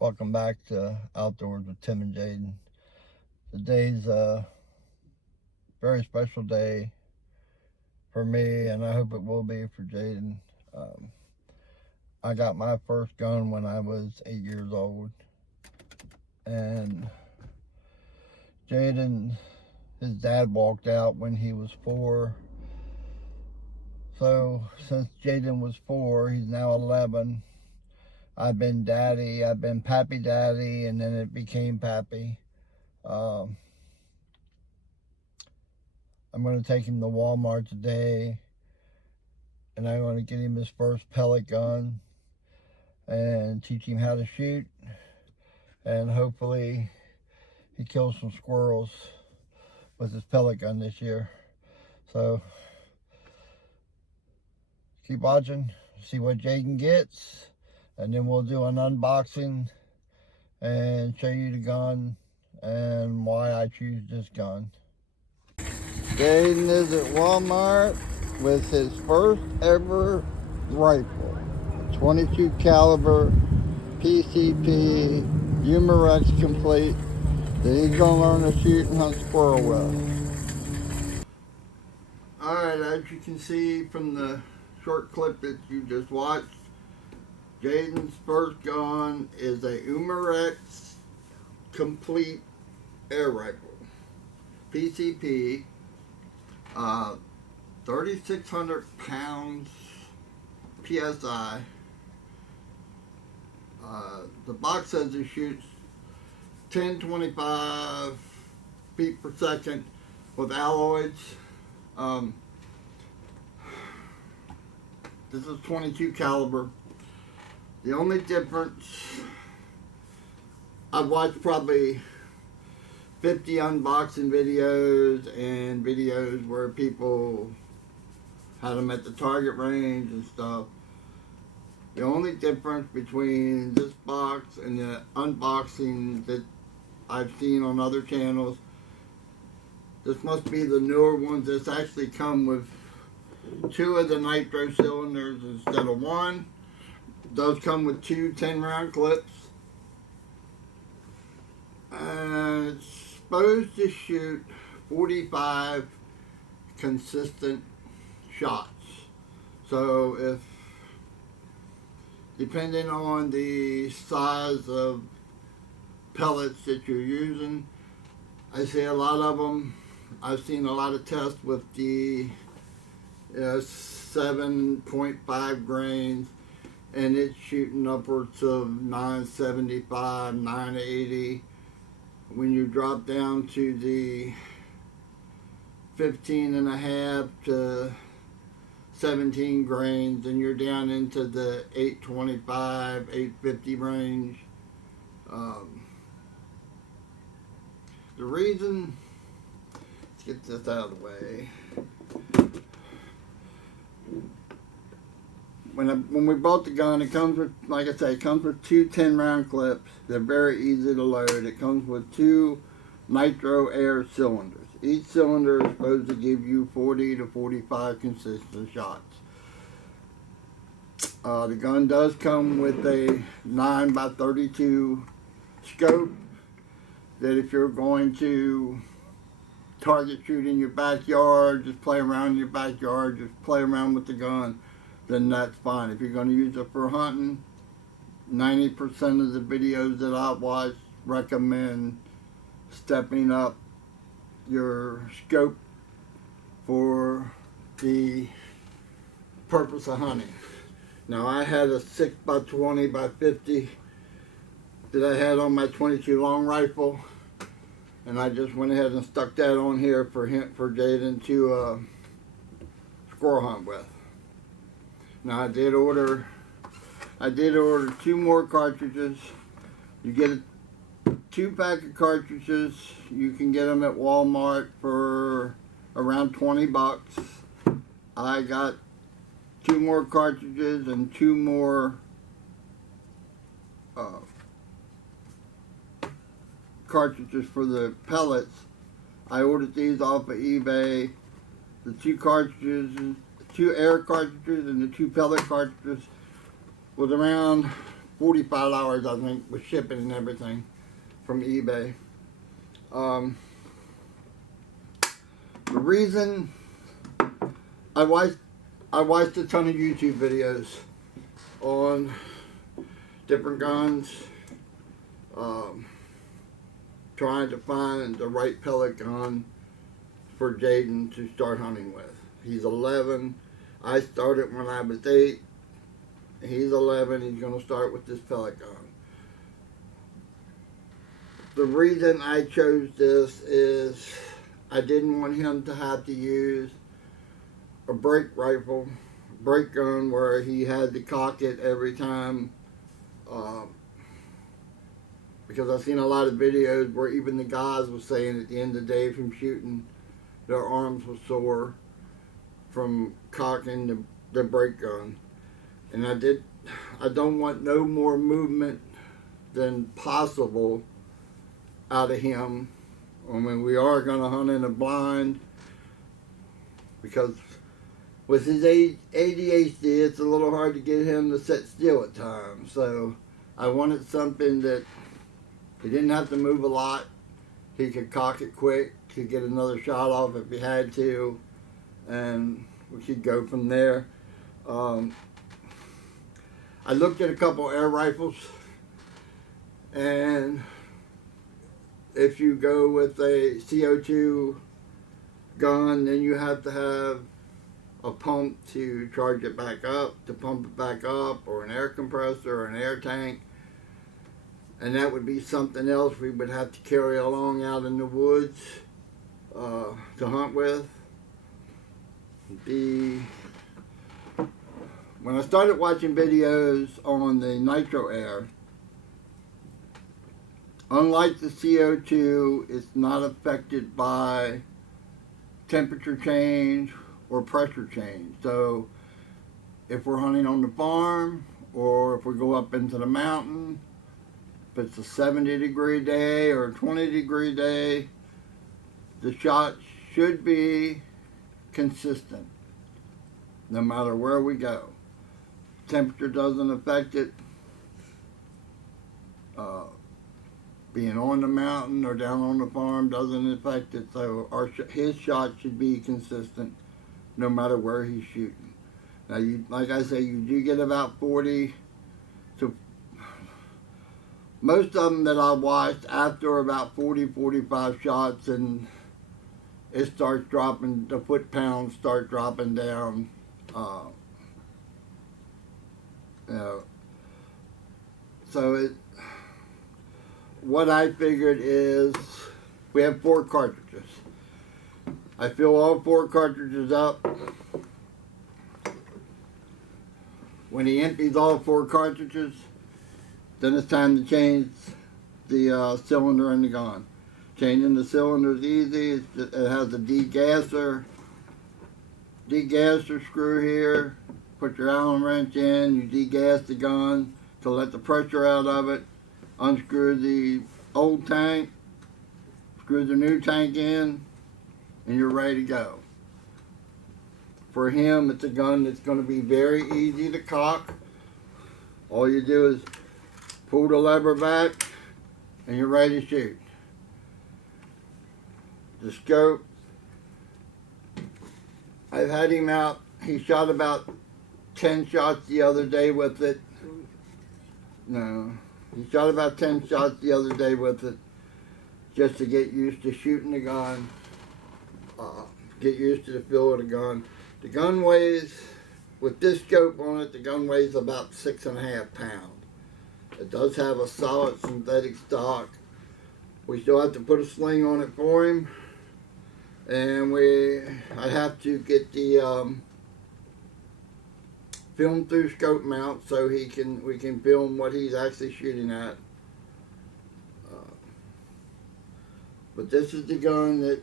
Welcome back to Outdoors with Tim and Jayden. Today's a very special day for me, and I hope it will be for Jayden. I got my first gun when I was 8 years old, and Jayden, his dad walked out when he was 4. So since Jayden was 4, he's now 11. I've been daddy, I've been pappy daddy, and then it became pappy. I'm going to take him to Walmart today, and I'm going to get him his first pellet gun and teach him how to shoot, and hopefully he kills some squirrels with his pellet gun this year. So keep watching, see what Jayden gets, and then we'll do an unboxing and show you the gun and why I choose this gun. Jayden is at Walmart with his first ever rifle, 22 caliber PCP Umarex Komplete that he's gonna learn to shoot and hunt squirrel with. Alright, as you can see from the short clip that you just watched, Jayden's first gun is a Umarex Komplete air rifle, PCP, 3,600 pounds PSI. The box says it shoots 1025 feet per second with alloys. This is 22 caliber. The only difference, I've watched probably 50 unboxing videos and videos where people had them at the target range and stuff. The only difference between this box and the unboxing that I've seen on other channels, this must be the newer ones. This actually come with 2 of the nitro cylinders instead of 1. Those come with 2 10-round clips. And it's supposed to shoot 45 consistent shots. So if, depending on the size of pellets that you're using, I see a lot of them, I've seen a lot of tests with the 7.5 grains, and it's shooting upwards of 975, 980. When you drop down to the 15.5 to 17 grains, and you're down into the 825, 850 range. The reason, let's get this out of the way. When we bought the gun, it comes with, like I say, it comes with 2 10-round clips. They're very easy to load. It comes with 2 nitro air cylinders. Each cylinder is supposed to give you 40 to 45 consistent shots. The gun does come with a 9x32 scope that if you're going to target shoot in your backyard, just play around in your backyard, just play around with the gun, then that's fine. If you're going to use it for hunting, 90% of the videos that I've watched recommend stepping up your scope for the purpose of hunting. Now, I had a 6x20x50 that I had on my 22 long rifle, and I just went ahead and stuck that on here for Jayden to squirrel hunt with. Now, I did order 2 more cartridges. You get a 2-pack of cartridges. You can get them at Walmart for around 20 bucks. I got 2 more cartridges and 2 more cartridges for the pellets. I ordered these off of eBay. The 2 cartridges, 2 air cartridges and the 2 pellet cartridges was around $45, I think, with shipping and everything from eBay. The reason I watched a ton of YouTube videos on different guns, trying to find the right pellet gun for Jayden to start hunting with. He's 11. I started when I was 8. He's 11. He's going to start with this pellet gun. The reason I chose this is I didn't want him to have to use a break rifle, break gun, where he had to cock it every time. Because I've seen a lot of videos where even the guys were saying at the end of the day from shooting, their arms were sore from cocking the break gun. And I don't want no more movement than possible out of him. I mean, we are going to hunt in a blind, because with his ADHD, it's a little hard to get him to sit still at times. So I wanted something that he didn't have to move a lot. He could cock it quick, could get another shot off if he had to, and we could go from there. I looked at a couple air rifles, and if you go with a CO2 gun, then you have to have a pump to charge it back up, to pump it back up, or an air compressor or an air tank. And that would be something else we would have to carry along out in the woods to hunt with. When I started watching videos on the nitro air, unlike the CO2, it's not affected by temperature change or pressure change. So if we're hunting on the farm, or if we go up into the mountain, if it's a 70-degree day or a 20-degree day, the shot should be consistent no matter where we go. Temperature doesn't affect it. Being on the mountain or down on the farm doesn't affect it. So his shot should be consistent no matter where he's shooting. Now, like I say, you do get about 40 to most of them that I watched after about 40, 45 shots, and it starts dropping, the foot pounds start dropping down. So what I figured is, we have 4 cartridges. I fill all 4 cartridges up. When he empties all 4 cartridges, then it's time to change the cylinder in the gun. Changing the cylinder is easy. It has a degasser screw here. Put your Allen wrench in, you degas the gun to let the pressure out of it. Unscrew the old tank, screw the new tank in, and you're ready to go. For him, it's a gun that's going to be very easy to cock. All you do is pull the lever back, and you're ready to shoot. The scope, I've had him out, he shot about 10 shots the other day with it. No, he shot about 10 shots the other day with it, just to get used to shooting the gun, get used to the feel of the gun. The gun weighs, with this scope on it, the gun weighs about 6.5 pounds. It does have a solid synthetic stock. We still have to put a sling on it for him, and I have to get the film through scope mount so we can film what he's actually shooting at. But this is the gun that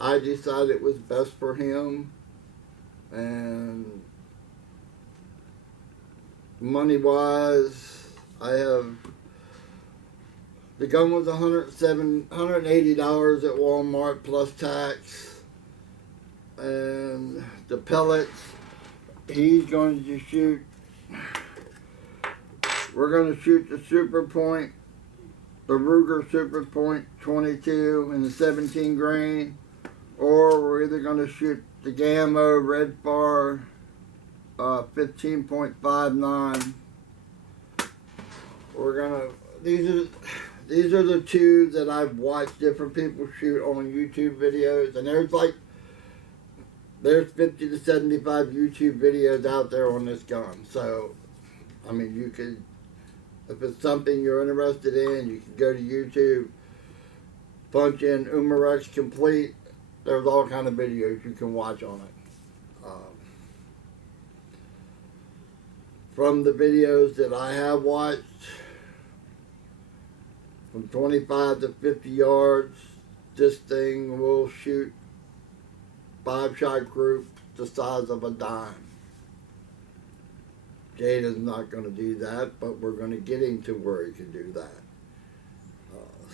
I decided was best for him, and money wise, the gun was $180 at Walmart plus tax, and the pellets, he's going to shoot We're going to shoot the Super Point, the Ruger Super Point 22 in the 17 grain, or we're either going to shoot the Gamma Red Bar 15.59. We're gonna. These are the two that I've watched different people shoot on YouTube videos, and there's 50 to 75 YouTube videos out there on this gun. So, I mean, you could, if it's something you're interested in, you can go to YouTube, punch in Umarex Komplete. There's all kind of videos you can watch on it. From the videos that I have watched, from 25 to 50 yards, this thing will shoot 5-shot group the size of a dime. Jayden's not going to do that, but we're going to get him to where he can do that.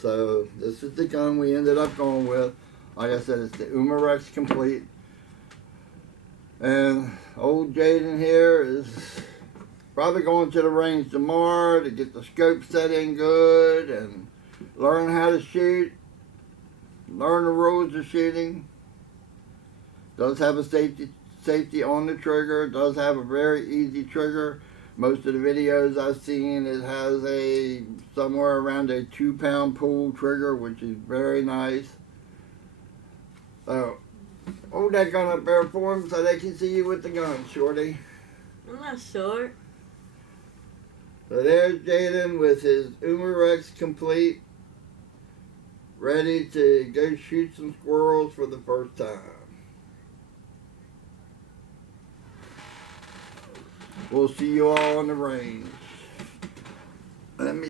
So this is the gun we ended up going with. Like I said, it's the Umarex Komplete. And old Jayden here is probably going to the range tomorrow to get the scope set in good and learn how to shoot, learn the rules of shooting. Does have a safety on the trigger, does have a very easy trigger. Most of the videos I've seen, it has a somewhere around a 2-pound pull trigger, which is very nice. So, hold that gun up there for them so they can see you with the gun, shorty. I'm not short. So there's Jayden with his Umarex Komplete, ready to go shoot some squirrels for the first time. We'll see you all on the range. Let me